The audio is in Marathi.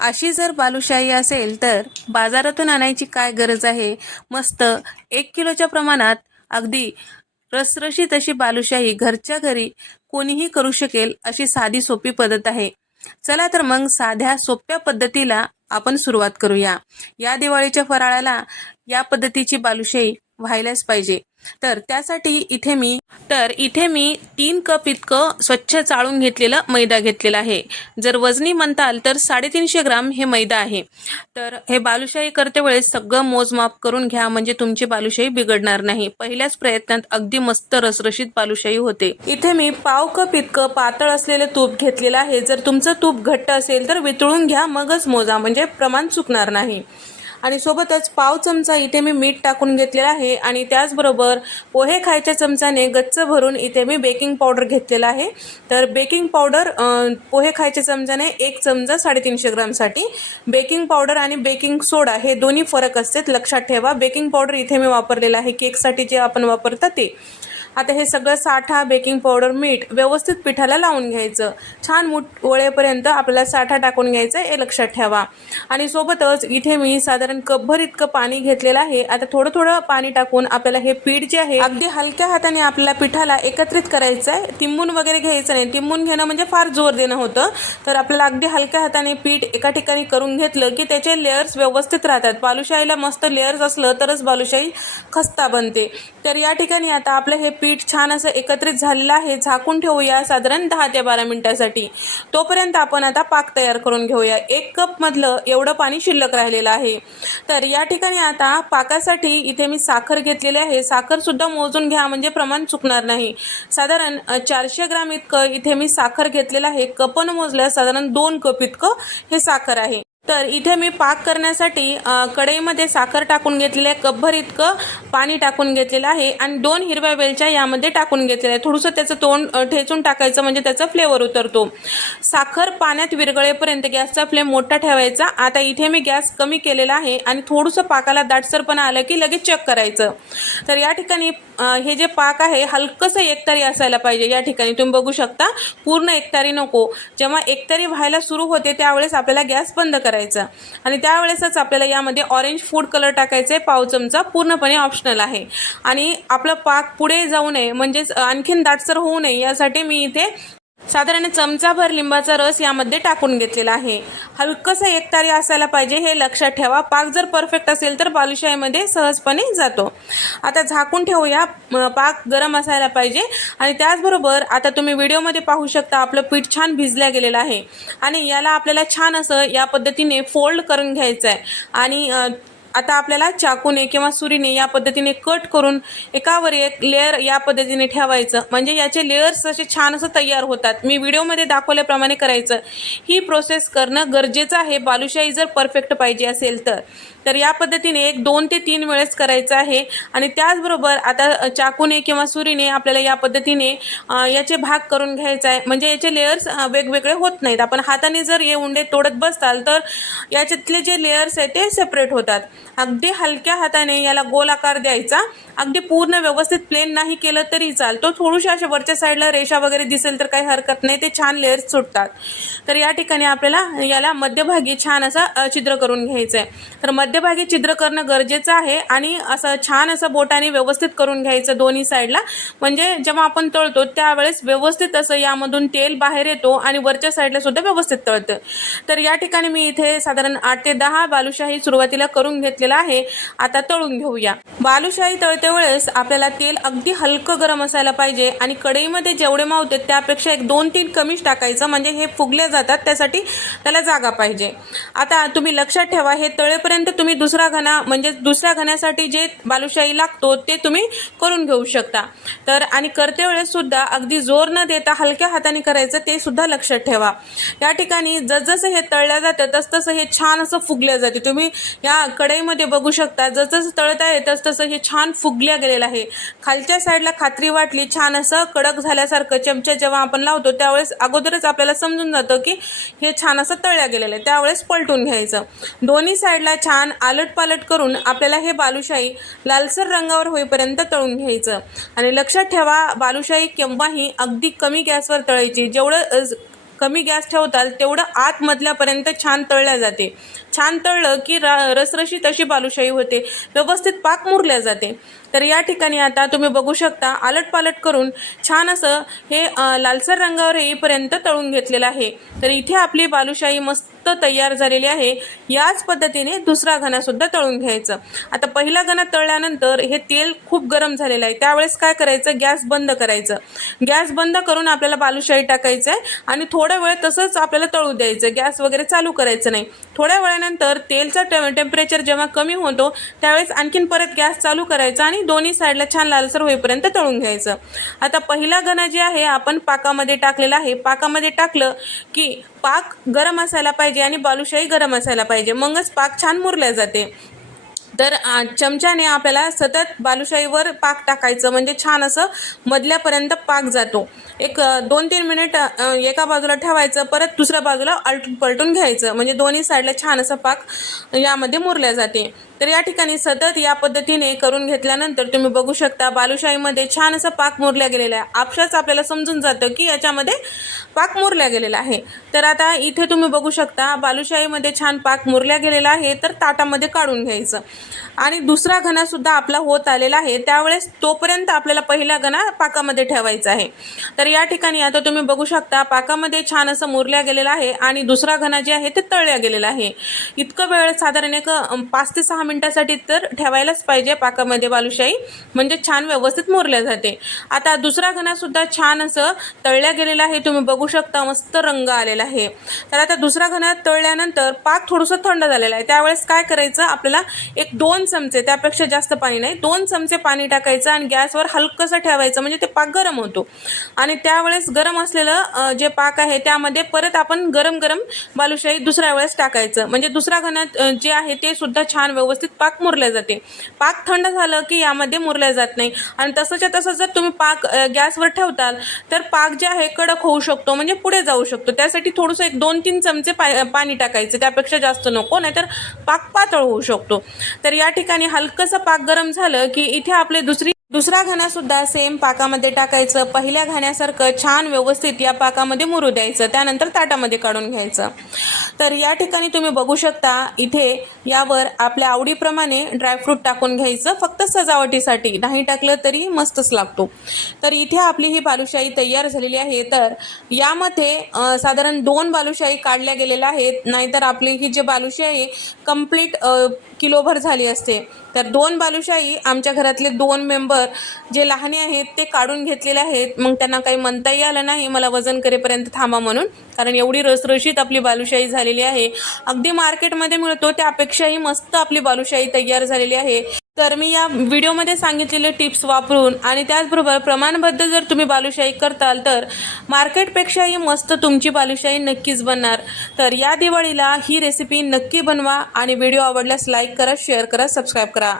अशी जर बालुशाही असेल तर बाजारातून आणायची काय गरज आहे? मस्त. एक किलोच्या प्रमाणात अगदी रसरशीत अशी बालुशाही घरच्या घरी कोणीही करू शकेल अशी साधी सोपी पद्धत आहे. चला तर मग साध्या सोप्या पद्धतीला आपण सुरुवात करूया. या दिवाळीच्या फराळाला या पद्धतीची बालुशाही व्हायलाच पाहिजे. तर त्यासाठी इथे मी तर इथे मी तीन कप इतकं स्वच्छ चाळून घेतलेलं मैदा घेतलेला आहे. जर वजनी म्हणताल तर साडेतीनशे ग्राम हे मैदा आहे. तर हे बालुशाही करते वेळेस सगळं मोजमाप करून घ्या म्हणजे तुमची बालुशाही बिघडणार नाही. पहिल्याच प्रयत्नात अगदी मस्त रसरशीत बालुशाही होते. इथे मी पाव कप इतकं पातळ असलेलं तूप घेतलेलं आहे. जर तुमचं तूप घट्ट असेल तर वितळून घ्या मगच मोजा म्हणजे प्रमाण चुकणार नाही. आणि सोबतच पाव चमचा इथे मी मीठ टाकून घेतलेला आहे आणि त्याचबरोबर पोहे खायच्या चमच्याने गच्च भरून इथे मी बेकिंग पावडर घेतलेला आहे. तर बेकिंग पावडर पोहे खायच्या चमच्याने एक चमचा साडेतीनशे ग्रामसाठी बेकिंग पावडर आणि बेकिंग सोडा हे दोन्ही फरक असतात. लक्षात ठेवा. बेकिंग पावडर इथे मी वापरलेलं आहे. केकसाठी जे आपण वापरतात ते. आता हे सगळं साठा बेकिंग पावडर मीठ व्यवस्थित पिठाला लावून घ्यायचं. छान मूठ वळेपर्यंत आपल्याला साठा टाकून घ्यायचं हे लक्षात ठेवा. आणि सोबतच इथे मी साधारण कपभर इतकं पाणी घेतलेलं आहे. आता थोडं थोडं पाणी टाकून आपल्याला हे पीठ जे आहे अगदी हलक्या हाताने आपल्याला पिठाला एकत्रित करायचं आहे. तिंबून वगैरे घ्यायचं नाही. तिंबून घेणं म्हणजे फार जोर देणं होतं. तर आपल्याला अगदी हलक्या हाताने पीठ एका ठिकाणी करून घेतलं की त्याचे लेअर्स व्यवस्थित राहतात. बालुशाहीला मस्त लेअर्स असलं तरच बालुशाही खस्ता बनते. तर या ठिकाणी आता आपलं हे पीठ पीठ छान असं एकत्रित झालेलं आहे. झाकून ठेवूया साधारण दहा ते बारा मिनटासाठी. तोपर्यंत आपण आता पाक तयार करून घेऊया. एक कपमधलं एवढं पाणी शिल्लक राहिलेलं आहे. तर या ठिकाणी आता पाकासाठी इथे मी साखर घेतलेली आहे. साखरसुद्धा मोजून घ्या म्हणजे प्रमाण चुकणार नाही. साधारण चारशे ग्राम इतकं इथे मी साखर घेतलेलं आहे. कपन मोजल्यास साधारण दोन कप इतकं हे साखर आहे. तर इथे मी पाक करण्यासाठी कढईमध्ये साखर टाकून घेतलेलं आहे कपभर इतकं पाणी टाकून घेतलेलं आहे आणि दोन हिरव्या वेलच्या यामध्ये टाकून घेतलेल्या आहे. थोडंसं त्याचं तोंड ठेचून टाकायचं म्हणजे त्याचा फ्लेवर उतरतो. साखर पाण्यात विरघळेपर्यंत गॅसचा फ्लेम मोठा ठेवायचा. आता इथे मी गॅस कमी केलेला आहे आणि थोडंसं पाकाला दाटसरपणा आलं की लगेच चेक करायचं. तर या ठिकाणी हे जे पाक आहे हलकंसं एकतारी असायला पाहिजे या ठिकाणी. तुम्ही बघू शकता पूर्ण एकतारी नको. जेव्हा एकतारी व्हायला सुरू होते त्यावेळेस आपल्याला गॅस बंद करायचा. आणि त्यावेळेसच आपल्याला यामध्ये ऑरेंज फूड कलर टाकायचा आहे पाव चमचा पूर्णपणे ऑप्शनल आहे. आणि आपलं पाक पुढे जाऊ नये. म्हणजेच आणखीन दाटसर होऊ नये. यासाठी मी इथे साधारण चमचाभर लिंबाचा रस यामध्ये टाकून घेतलेला आहे. हलकंसं एकतारी असायला पाहिजे हे लक्षात ठेवा. पाक जर परफेक्ट असेल तर बालुशाहीमध्ये सहजपणे जातो. आता झाकून ठेवूया. पाक गरम असायला पाहिजे. आणि त्याचबरोबर आता तुम्ही व्हिडिओमध्ये पाहू शकता आपलं पीठ छान भिजल्या गेलेलं आहे. आणि याला आपल्याला छान असं या पद्धतीने फोल्ड करून घ्यायचं आहे. आणि आता आपल्याला चाकूने किंवा सुरीने या पद्धतीने कट करून एकावर एक लेअर या पद्धतीने ठेवायचं. म्हणजे याचे लेअर्स असे छान असं तयार होतात. मी व्हिडिओमध्ये दाखवल्याप्रमाणे करायचं. ही प्रोसेस करणं गरजेचं आहे. बालुशाही जर परफेक्ट पाहिजे असेल तर. तर या पद्धतीने एक दोन ते तीन वेळेस करायचं आहे. आणि त्याचबरोबर आता चाकूने किंवा सुरीने आपल्याला या पद्धतीने याचे भाग करून घ्यायचा आहे. म्हणजे याचे लेअर्स वेगवेगळे होत नाहीत. आपण हाताने जर हे उंडे तोडत बसताल तर याच्यातले जे लेअर्स आहेत ते सेपरेट होतात. अगदी हलक्या हाताने याला गोल आकार द्यायचा. अगदी पूर्ण व्यवस्थित प्लेन नाही केलं तरी चालतो. थोडीशा अशा वरच्या साईडला रेषा वगैरे दिसेल तर काही हरकत नाही. ते छान लेअर्स सुटतात. तर या ठिकाणी आपल्याला याला मध्यभागी छान असा चित्र छिद्र करून घ्यायचं आहे तर मध्यभागी छिद्र करणं गरजेचं आहे आणि असं छान असं बोटाने व्यवस्थित करून घ्यायचं दोन्ही साईडला म्हणजे जेव्हा आपण तळतो त्यावेळेस व्यवस्थित असं यामधून तेल बाहेर येतो आणि वरच्या साईडला सुद्धा व्यवस्थित तळतं. तर या ठिकाणी मी इथे साधारण आठ ते दहा बालुशाही सुरुवातीला करून घेतलेला आहे. आता तळून घेऊया. बालुशाही तळते वेळेस आपल्याला तेल अगदी हलकं गरम असायला पाहिजे आणि कढईमध्ये जेवढे मावते त्यापेक्षा एक दोन तीन कमीच टाकायचं. म्हणजे हे फुगले जातात त्यासाठी त्याला जागा पाहिजे. आता तुम्ही लक्षात ठेवा हे तळेपर्यंत तुम्ही दुसरा घणा म्हणजे दुसऱ्या घण्यासाठी जे बालुशाही लागतो ते तुम्ही करून घेऊ शकता. तर आणि करते वेळेस सुद्धा अगदी जोर न देता हलक्या हाताने करायचं ते सुद्धा लक्षात ठेवा. या ठिकाणी जसजसं हे तळलं जातं तसतसं हे छान असं फुगलं जाते. तुम्ही या कढईमध्ये बघू शकता जसजसं तळत आहे तसतसं हे छान फुगल्या गेलेलं आहे. खालच्या साईडला खात्री वाटली छान असं कडक झाल्यासारखं चमचा जेव्हा आपण लावतो त्यावेळेस अगोदरच आपल्याला समजून जातं की हे छान असं तळल्या गेलेलं आहे. त्यावेळेस पलटून घ्यायचं. दोन्ही साईडला छान आलट पालट करून आपल्याला हे बालुशाही लालसर रंगावर होईपर्यंत तळून घ्यायचं. आणि लक्षात ठेवा बालुशाही केव्हाही अगदी कमी गॅसवर तळायची. जेवढं कमी गॅस ठेवताल तेवढं आतमधल्यापर्यंत छान तळल्या जाते. छान तळलं की रा रसरशीत अशी बालुशाही होते. व्यवस्थित पाक मुरल्या जाते. तर या ठिकाणी आता तुम्ही बघू शकता आलट पालट करून छान असं हे लालसर रंगावर येईपर्यंत तळून घेतलेलं आहे. तर इथे आपली बालुशाही मस्त तयार झालेली आहे. याच पद्धतीने दुसरा घणासुद्धा तळून घ्यायचं. आता पहिला घणा तळल्यानंतर हे तेल खूप गरम झालेलं आहे. त्यावेळेस काय करायचं? गॅस बंद करायचं. गॅस बंद करून आपल्याला बालुशाही टाकायचं आहे आणि थोडा वेळ तसंच आपल्याला तळू द्यायचं. गॅस वगैरे चालू करायचं नाही. थोड्या वेळानंतर तेलचं टे टेम्परेचर जेव्हा कमी होतो त्यावेळेस आणखीन परत गॅस चालू करायचा आणि दोन्ही साईडला छान लालसर होईपर्यंत तळून घ्यायचं. आता पहिला गणा जे आहे आपण पाकामध्ये टाकलेला आहे. पाकामध्ये टाकलं की पाक गरम असायला पाहिजे आणि बालुशाही गरम असायला पाहिजे. मगच पाक छान मुरल्या जाते. तर चमच्याने आपल्याला सतत बालुशाहीवर पाक टाकायचं म्हणजे छान असं मधल्यापर्यंत पाक जातो. एक दोन तीन मिनिट एका बाजूला ठेवायचं परत दुसऱ्या बाजूला आलटून पलटून घ्यायचं म्हणजे दोन्ही साईडला छान असं पाक यामध्ये मुरल्या जाते. तर या ठिकाणी सतत या पद्धतीने करून घेतल्यानंतर तुम्ही बघू शकता बालुशाहीमध्ये छान असं पाक मुरल्या गेलेला आहे. आपशाच आपल्याला समजून जातं की याच्यामध्ये पाक मुरल्या गेलेला आहे. तर आता इथे तुम्ही बघू शकता बालुशाहीमध्ये छान पाक मुरल्या गेलेला आहे तर ताटामध्ये काढून घ्यायचं. आणि दुसरा घणासुद्धा आपला होत आलेला आहे. त्यावेळेस तोपर्यंत आपल्याला पहिला घणा पाकामध्ये ठेवायचा आहे. तर या ठिकाणी आता तुम्ही बघू शकता पाकामध्ये छान असं मुरल्या गेलेला आहे आणि दुसरा घणा जे आहे ते तळल्या गेलेला आहे. इतकं वेळ साधारण एक पाच ते सहा मिनिटासाठी तर ठेवायलाच पाहिजे पाकामध्ये बालुशाही. म्हणजे छान व्यवस्थित मुरल्या जाते. आता दुसरा घणासुद्धा छान असं तळल्या गेलेला आहे. तुम्ही बघू शकता मस्त रंग आलेला आहे. तर आता दुसरा घणा तळल्यानंतर पाक थोडंसं थंड झालेला आहे. त्यावेळेस काय करायचं? आपल्याला एक दोन चमचे त्यापेक्षा जास्त पाणी नाही. दोन चमचे पाणी टाकायचं आणि गॅसवर हलकंसं ठेवायचं म्हणजे ते पाक गरम होतो. आणि त्यावेळेस गरम असलेलं जे पाक आहे त्यामध्ये परत आपण गरम गरम बालुशाही दुसऱ्या वेळेस टाकायचं. म्हणजे दुसरा घनात जे आहे ते सुद्धा छान व्यवस्थित पाक मुरले जाते. पाक थंड झालं की यामध्ये मुरल्या जात नाही. आणि तसंच्या तसं जर तुम्ही पाक गॅसवर ठेवताल तर पाक जे आहे कडक होऊ शकतो म्हणजे पुढे जाऊ शकतो. त्यासाठी थोडंसं एक दोन तीन चमचे पा पाणी टाकायचं त्यापेक्षा जास्त नको नाहीतर पाक पातळ होऊ शकतो. तर या ठिकाणी हलकंसं पाक गरम झालं की इथे आपले दुसरी दुसरा घाणा सुद्धा सेम पाकामध्ये टाकायचं. पहिल्या घाण्यासारखं छान व्यवस्थित या पाकामध्ये मुरू द्यायचं. त्यानंतर ताटामध्ये काढून घ्यायचं. तर या ठिकाणी तुम्ही बघू शकता इथे यावर आपल्या आवडीप्रमाणे ड्रायफ्रूट टाकून घ्यायचं. फक्त सजावटीसाठी. नाही टाकलं तरी मस्तच लागतो. तर इथे आपली ही बालुशाही तयार झालेली आहे. तर यामध्ये साधारण दोन बालुशाही काढल्या गेलेल्या आहेत. नाहीतर आपली ही जी बालुशाही कंप्लीट किलोभर झाली असते. तर दोन बालुशाही आमच्या घरातले दोन मेंबर जे लहाने आहेत ते काढून घेतलेले आहेत. मग त्यांना काही म्हणताही आलं नाही मला वजन करेपर्यंत थांबा म्हणून. कारण एवढी रसरशीत आपली बालुशाही झालेली आहे. अगदी मार्केटमध्ये मिळतो त्यापेक्षाही मस्त आपली बालुशाही तयार झालेली आहे. तर मी या व्हिडिओमध्ये सांगितलेले टिप्स वापरून आणि त्याचबरोबर प्रमाणबद्ध जर तुम्ही बालुशाही करताल तर मार्केटपेक्षाही मस्त तुमची बालुशाही नक्कीच बनणार. तर या दिवाळीला ही रेसिपी नक्की बनवा आणि व्हिडिओ आवडल्यास लाईक करा शेअर करा सबस्क्राईब करा.